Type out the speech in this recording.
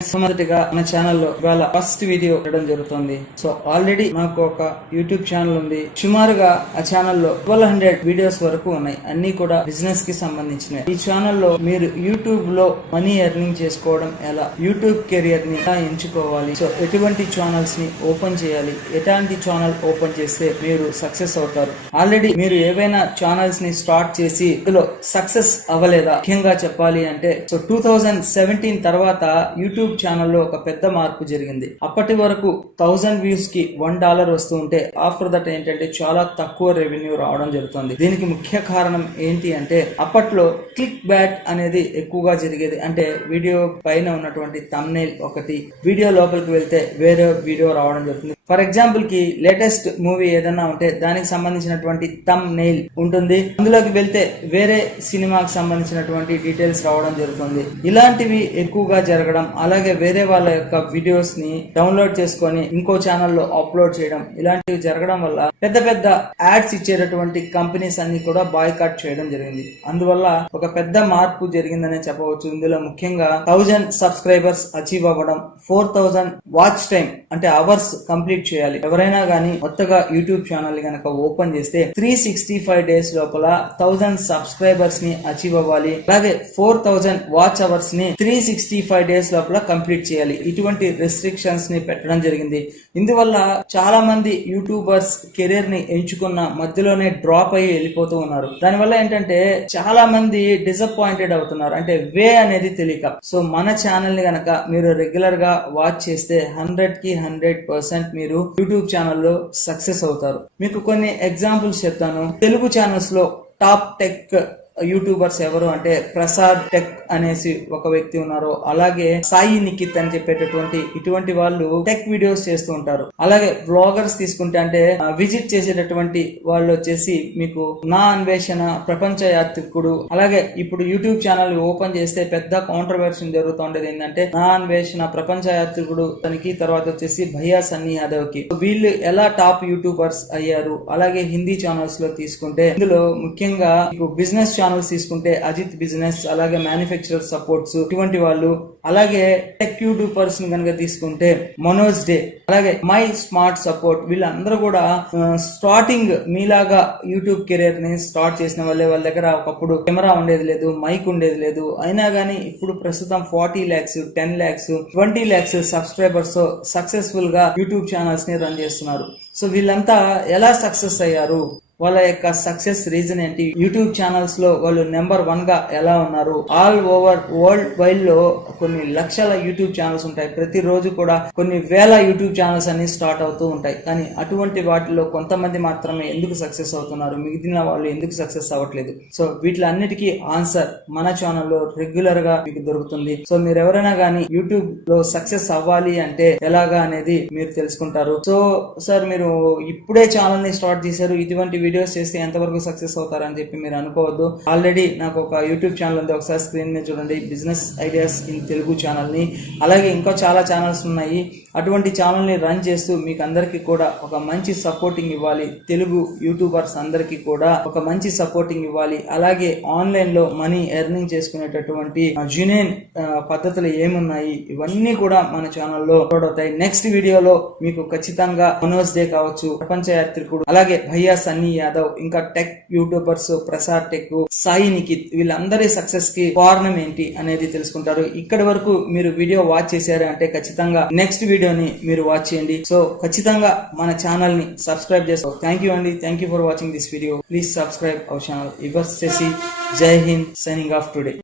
మొదటిగా మన ఛానల్లో ఇవాళ ఫస్ట్ వీడియో పెట్టడం జరుగుతుంది. సో ఆల్రెడీ నాకు ఒక యూట్యూబ్ ఛానల్ ఉంది. సుమారుగా ఆ ఛానల్లో 1200 వీడియోస్ వరకు ఉన్నాయి. అన్ని కూడా బిజినెస్ కి సంబంధించినవి. ఈ ఛానల్లో మీరు యూట్యూబ్ లో మనీ ఎర్నింగ్ చేసుకోవడం ఎలా, యూట్యూబ్ కెరియర్ ని ఎలా ఎంచుకోవాలి, సో ఎటువంటి ఛానల్స్ ని ఓపెన్ చేయాలి, ఎలాంటి ఛానల్ ఓపెన్ చేస్తే మీరు సక్సెస్ అవుతారు, ఆల్రెడీ మీరు ఏవైనా ఛానల్స్ ని స్టార్ట్ చేసి ఇందులో సక్సెస్ అవ్వలేదా, ముఖ్యంగా చెప్పాలి అంటే సో 2017 తర్వాత యూట్యూబ్ ఛానల్లో ఒక పెద్ద మార్పు జరిగింది. అప్పటి వరకు 1000 వ్యూస్ కి $1 వస్తూ ఉంటే ఆఫ్టర్ దట్ ఏంటంటే చాలా తక్కువ రెవెన్యూ రావడం జరుగుతుంది. దీనికి ముఖ్య కారణం ఏంటి అంటే అప్పట్లో క్లిక్ బ్యాట్ అనేది ఎక్కువగా జరిగేది. అంటే వీడియో పైన ఉన్నటువంటి థంబ్నెయిల్ ఒకటి, వీడియో లోపలికి వెళ్తే వేరే వీడియో రావడం జరుగుతుంది. ఫర్ ఎగ్జాంపుల్ కి లేటెస్ట్ మూవీ ఏదన్నా ఉంటే దానికి సంబంధించినటువంటి థంబ్నెయిల్ ఉంటుంది, అందులోకి వెళ్తే వేరే సినిమాకి సంబంధించినటువంటి డీటెయిల్స్ రావడం జరుగుతుంది. ఇలాంటివి ఎక్కువగా జరగడం, అలాగే వేరే వాళ్ళ యొక్క వీడియోస్ ని డౌన్లోడ్ చేసుకొని ఇంకో ఛానల్లో అప్లోడ్ చేయడం, ఇలాంటివి జరగడం వల్ల పెద్ద పెద్ద యాడ్స్ ఇచ్చేటటువంటి కంపెనీస్ అన్ని కూడా బాయ్కాట్ చేయడం జరిగింది. అందువల్ల ఒక పెద్ద మార్పు జరిగిందనే చెప్పవచ్చు. ఇందులో ముఖ్యంగా 1000 సబ్స్క్రైబర్స్ అచీవ్ అవ్వడం, 4000 వాచ్ టైం అంటే అవర్స్ కంప్లీట్ చేయాలి. ఎవరైనా గానీ కొత్తగా యూట్యూబ్ ఛానల్ గనక ఓపెన్ చేస్తే 365 డేస్ లోపల 1000 సబ్స్క్రైబర్స్ ని అచీవ్ అవ్వాలి. అలాగే 4000 వాచ్ అవర్స్ ని 365 డేస్ లోపల కంప్లీట్ చేయాలి. ఇటువంటి రెస్ట్రిక్షన్స్ ని పెట్టడం జరిగింది. ఇందువల్ల చాలా మంది యూట్యూబర్స్ కెరీర్ ని ఎంచుకున్న మధ్యలోనే డ్రాప్ అయ్యి వెళ్ళిపోతూ ఉన్నారు. దానివల్ల ఏంటంటే చాలా మంది డిసప్పాయింటెడ్ అవుతున్నారు, అంటే వే అనేది తెలియక. సో మన ఛానల్ ని గనక మీరు రెగ్యులర్ గా వాచ్ చేస్తే 100కి 100% మీరు యూట్యూబ్ ఛానల్లో సక్సెస్ అవుతారు. మీకు కొన్ని ఎగ్జాంపుల్స్ చెప్తాను. తెలుగు ఛానల్స్ లో టాప్ టెక్ యూట్యూబర్స్ ఎవరు అంటే ప్రసాద్ టెక్ అనేసి ఒక వ్యక్తి ఉన్నారు. అలాగే సాయి నిఖిత్ అని చెప్పేటటువంటి ఇటువంటి వాళ్ళు టెక్ వీడియోస్ చేస్తూ ఉంటారు. అలాగే బ్లాగర్స్ తీసుకుంటే అంటే విజిట్ చేసేటటువంటి వాళ్ళు వచ్చేసి మీకు నా అన్వేషణ, ప్రపంచ యాత్రికుడు. అలాగే ఇప్పుడు యూట్యూబ్ ఛానల్ ఓపెన్ చేస్తే పెద్ద కాంట్రవర్షన్ జరుగుతూ ఉండేది ఏంటంటే నా అన్వేషణ, ప్రపంచ యాత్రికుడు తనకి, తర్వాత వచ్చేసి భయ్యా సన్నీ యాదవ్ కి. వీళ్ళు ఎలా టాప్ యూట్యూబర్స్ అయ్యారు. అలాగే హిందీ ఛానల్స్ లో తీసుకుంటే ఇందులో ముఖ్యంగా బిజినెస్ ఛానల్స్ తీసుకుంటే అజిత్ బిజినెస్, అలాగే మ్యానుఫ్యాక్చరర్ సపోర్ట్స్ ఇటువంటి వాళ్ళు. అలాగే టెక్ యూట్యూబర్స్ ని కనుక తీసుకుంటే మనోజ్ డే, అలాగే మై స్మార్ట్ సపోర్ట్, వీళ్ళందరూ కూడా స్టార్టింగ్ మీలాగా యూట్యూబ్ కెరీర్ ని స్టార్ట్ చేసిన వాళ్ళే. వాళ్ళ దగ్గర ఒకప్పుడు కెమెరా ఉండేది లేదు, మైక్ ఉండేది లేదు. అయినా గానీ ఇప్పుడు ప్రస్తుతం 40 lakhs, 10 lakhs, 20 lakhs subscribers successful గా యూట్యూబ్ ఛానల్స్ ని రన్ చేస్తున్నారు. సో వీళ్ళంతా ఎలా సక్సెస్ అయ్యారు, వాళ్ళ యొక్క సక్సెస్ రీజన్ ఏంటి, యూట్యూబ్ ఛానల్స్ లో వాళ్ళు నెంబర్ 1 గా ఎలా ఉన్నారు. ఆల్ ఓవర్ వరల్డ్ వైడ్ లో కొన్ని లక్షల యూట్యూబ్ ఛానల్స్ ఉంటాయి. ప్రతిరోజు కూడా కొన్ని వేల యూట్యూబ్ ఛానల్స్ అన్ని స్టార్ట్ అవుతూ ఉంటాయి. కానీ అటువంటి వాటిలో కొంతమంది మాత్రమే ఎందుకు సక్సెస్ అవుతున్నారు, మిగిలిన వాళ్ళు ఎందుకు సక్సెస్ అవ్వట్లేదు? సో వీటిలన్నిటికీ ఆన్సర్ మన ఛానల్లో రెగ్యులర్ గా మీకు దొరుకుతుంది. సో మీరు ఎవరైనా గానీ యూట్యూబ్ లో సక్సెస్ అవ్వాలి అంటే ఎలాగా అనేది మీరు తెలుసుకుంటారు. సో సార్ మీరు ఇప్పుడే ఛానల్ ని స్టార్ట్ చేశారు, ఇటువంటి వీడియోస్ చేస్తే ఎంతవరకు సక్సెస్ అవుతారని చెప్పి మీరు అనుకోవద్దు. ఆల్రెడీ నాకు ఒక యూట్యూబ్ ఛానల్ ఉంది, ఒకసారి స్క్రీన్ మీద చూడండి, business ideas in Telugu channel ని. అలాగే ఇంకా చాలా ఛానల్స్ ఉన్నాయి. అటువంటి ఛానల్ ని రన్ చేస్తూ మీకు అందరికీ కూడా ఒక మంచి సపోర్టింగ్ ఇవ్వాలి. తెలుగు యూట్యూబర్స్ అందరికీ కూడా ఒక మంచి సపోర్టింగ్ ఇవ్వాలి. అలాగే ఆన్లైన్ లో మనీ ఎర్నింగ్ చేసుకునేటటువంటి జెన్యూన్ పద్ధతులు ఏమున్నాయి, ఇవన్నీ కూడా మన ఛానల్లో అప్లోడ్ అవుతాయి. నెక్స్ట్ వీడియోలో మీకు ఖచ్చితంగా మనోజ్ డే కావచ్చు, ప్రపంచ యాత్రికుడు, అలాగే భయ్యా సన్నీ యాదవ్, ఇంకా tech YouTubers Prasad tech, Sai Nikhit, వీళ్ళందరి సక్సెస్ కి కారణం ఏంటి అనేది తెలుసుకుంటారు. ఇక్కడి వరకు మీరు వీడియో వాచ్ చేశారు అంటే ఖచ్చితంగా నెక్స్ట్ వీడియోని మీరు వాచ్ చేయండి. సో ఖచ్చితంగా మన ఛానల్ ని సబ్స్క్రైబ్ చేసుకో. థ్యాంక్ యూ అండి. Thank you for watching this video. Please subscribe our channel. Yours చేసి జై హింద్, సైనింగ్ ఆఫ్ టుడే.